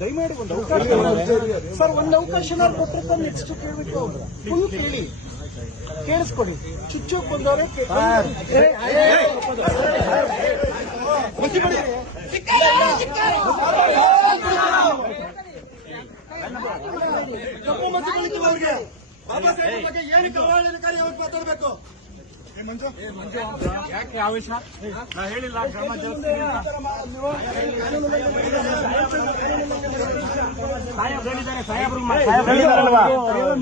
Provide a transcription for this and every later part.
ದಯಮಾಡಿ ಒಂದು ಅವಕಾಶ ಸರ್, ಒಂದು ಅವಕಾಶ ಕೊಟ್ಟಿರ್ತಾರೆ ನೆಕ್ಸ್ಟ್ ಕೇಳಬೇಕು ಫುಲ್ ಕೇಳಿ ಕೇಳಿಸ್ಕೊಡಿ ಚುಚ್ಚೋಕ್ ಬಂದವರೆ ಕಪ್ಪು ಬಾಬಾ ಸಾಹೇಬ್ ಬಗ್ಗೆ ಏನು ಅವಹೇಳನಕಾರಿ ಅವ್ರು ಮಾತಾಡ್ಬೇಕು? ಯಾಕೆ ಆವೇಶ ನಾ ಹೇಳಿಲ್ಲ ಕ್ರಮ. ಸಾಹೇಬ್ರು ಹೇಳಿದ್ದಾರೆ, ಸಾಹೇಬ್ರು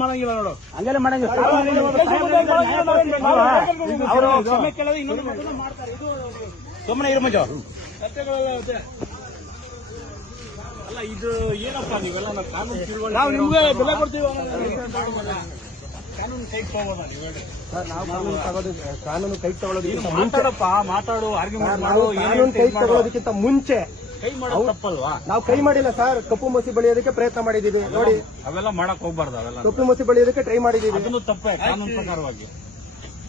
ಮಾಡಂಗಿಲ್ಲ ನೋಡು. ಹಂಗೆಲ್ಲ ಮಾಡಂಗಿಲ್ಲ. ಅವರು ಕ್ಷಮೆ ಕೇಳೋದು ಇನ್ನೊಂದು ಮಾಡ್ತಾರೆ. ಇದು ಸುಮ್ಮನೆ ಇರು ಮಂಜು. ಅಲ್ಲ ಇದು ಏನಪ್ಪ ನೀವೆಲ್ಲ ನಾವು ಕಾನೂನು ನಾವು ನಿಮ್ಗೆ ಬೆಲೆ ಕೊಡ್ತೀವಿ ಕಾನೂನು ಕೈ ಹೋಗೋಣ ನೀವು ಕಾನೂನು ಕೈ ತಗೊಳ್ಳೋದಕ್ಕಿಂತ ಮುಂಚೆ ಮಾತಾಡಪ್ಪ ಮಾತಾಡು ಆರ್ಗ್ಯುಮೆಂಟ್ ಮಾಡು ಕಾನೂನು ಕೈ ತಗೊಳ್ಳೋದಕ್ಕಿಂತ ಮುಂಚೆ ಕೈ ಮಾಡೋದು ತಪ್ಪಲ್ವಾ? ನಾವು ಕೈ ಮಾಡಿಲ್ಲ ಸರ್ ಕಪ್ಪು ಮಸಿ ಬಳಿಯೋದಕ್ಕೆ ಪ್ರಯತ್ನ ಮಾಡಿದೀವಿ ನೋಡಿ. ಅವೆಲ್ಲ ಮಾಡಕ್ ಹೋಗ್ಬಾರ್ದು ಅವೆಲ್ಲ. ಕಪ್ಪು ಮಸಿ ಬಳಿಯೋದಕ್ಕೆ ಟ್ರೈ ಮಾಡಿದೀವಿ ಅದನ್ನು ತಪ್ಪೇ ಕಾನೂನು ಪ್ರಕಾರವಾಗಿ.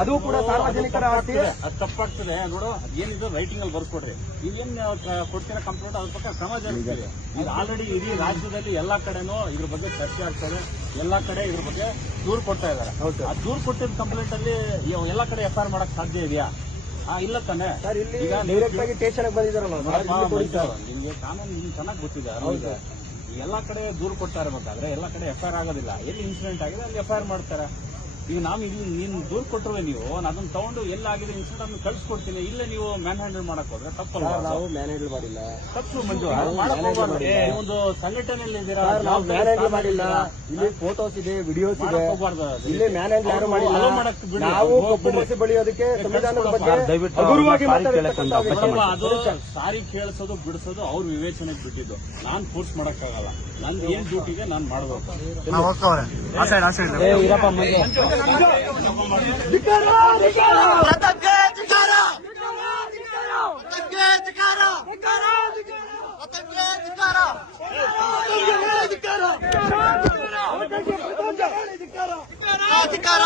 ಅದು ಕೂಡ ಸಾರ್ವಜನಿಕರ ಆಸ್ತಿ ಅದು ತಪ್ಪಾಗ್ತದೆ ನೋಡು ಏನಿದೆ ರೈಟಿಂಗ್ ಅಲ್ಲಿ ಬರ್ಕೊಡ್ರಿ ನೀವೇನ್ ಕೊಡ್ತೀರಾ ಕಂಪ್ಲೇಂಟ್ ಅದ್ರ ಪಕ್ಕ ಸಮಾಜ ಇದು ಆಲ್ರೆಡಿ ಇಡೀ ರಾಜ್ಯದಲ್ಲಿ ಎಲ್ಲಾ ಕಡೆನೂ ಇದ್ರ ಬಗ್ಗೆ ಚರ್ಚೆ ಆಗ್ತದೆ. ಎಲ್ಲಾ ಕಡೆ ಇದ್ರ ಬಗ್ಗೆ ದೂರು ಕೊಡ್ತಾ ಇದಾರೆ ಆ ದೂರು ಕೊಟ್ಟಿದ್ದ ಕಂಪ್ಲೇಂಟ್ ಅಲ್ಲಿ ಎಲ್ಲಾ ಕಡೆ ಎಫ್ ಮಾಡಕ್ ಸಾಧ್ಯ ಇದೆಯಾ? ಆ ಇಲ್ಲ ತಾನೆ. ಸರ್ ಇಲ್ಲಿ ಈಗ ಡೈರೆಕ್ಟ್ ಆಗಿ ಸ್ಟೇಷನ್ ಇಲ್ಲಿ ನಿಮ್ಗೆ ಕಾನೂನು ನಿಮ್ಗೆ ಚೆನ್ನಾಗಿ ಗೊತ್ತಿದೆ. ಎಲ್ಲಾ ಕಡೆ ದೂರು ಕೊಡ್ತಾ ಇರ್ಬೇಕಾದ್ರೆ ಎಲ್ಲಾ ಕಡೆ ಎಫ್ ಆಗೋದಿಲ್ಲ. ಎಲ್ಲಿ ಇನ್ಸಿಡೆಂಟ್ ಆಗಿದೆ ಅಲ್ಲಿ ಎಫ್ ಮಾಡ್ತಾರೆ. ಈಗ ನಾವು ಇಲ್ಲಿ ನೀನು ದೂರು ಕೊಟ್ಟರುವೆ ನೀವು ನಾನು ಅದನ್ನ ತಗೊಂಡು ಎಲ್ಲಾಗಿದೆ ಇನ್ಸಿಡೆಂಟ್ ಅನ್ನು ಕಳ್ಸಿಕೊಡ್ತೀನಿ ಇಲ್ಲ ನೀವು ಮ್ಯಾನ್ ಹ್ಯಾಂಡಲ್ ಮಾಡಕ್ ಹೋದ್ರೆ ತಪ್ಪಲ್ಲ ಸರ್, ನಾವು ಮ್ಯಾನೇಜ್ ಮಾಡಿಲ್ಲ ತಪ್ಪು ಮಂಜು ಒಂದು ಸಂಘಟನೆಯಲ್ಲಿ ಇದ್ದೀರಾ ನಾವು ಮ್ಯಾನೇಜ್ ಮಾಡಿಲ್ಲ ಇಲ್ಲಿ ಫೋಟೋಸ್ ಇದೆ ವಿಡಿಯೋಸ್ ಇದೆ ಇಲ್ಲಿ. ಇಲ್ಲಿ ಮ್ಯಾನೇಜ್ ಯಾರು ಮಾಡಿಲ್ಲ. ನಾವು. ಕಪ್ಪು ಮಸಿ ಬೆಳೆಯೋದಕ್ಕೆ ಸಂವಿಧಾನದ ಬಗ್ಗೆ. ನೋಡಮ್ಮ, ಅದು ಸಾರಿ ಕೇಳಿಸೋದು ಬಿಡಿಸೋದು ಅವ್ರ ವಿವೇಚನೆಗೆ ಬಿಟ್ಟಿದ್ದು ನಾನ್ ಫೋರ್ಸ್ ಮಾಡಕ್ಕಾಗಲ್ಲ ನಂದು ಏನ್ ಡ್ಯೂಟಿಗೆ ನಾನು ಮಾಡ್ಬೇಕು ಅಧಿಕಾರ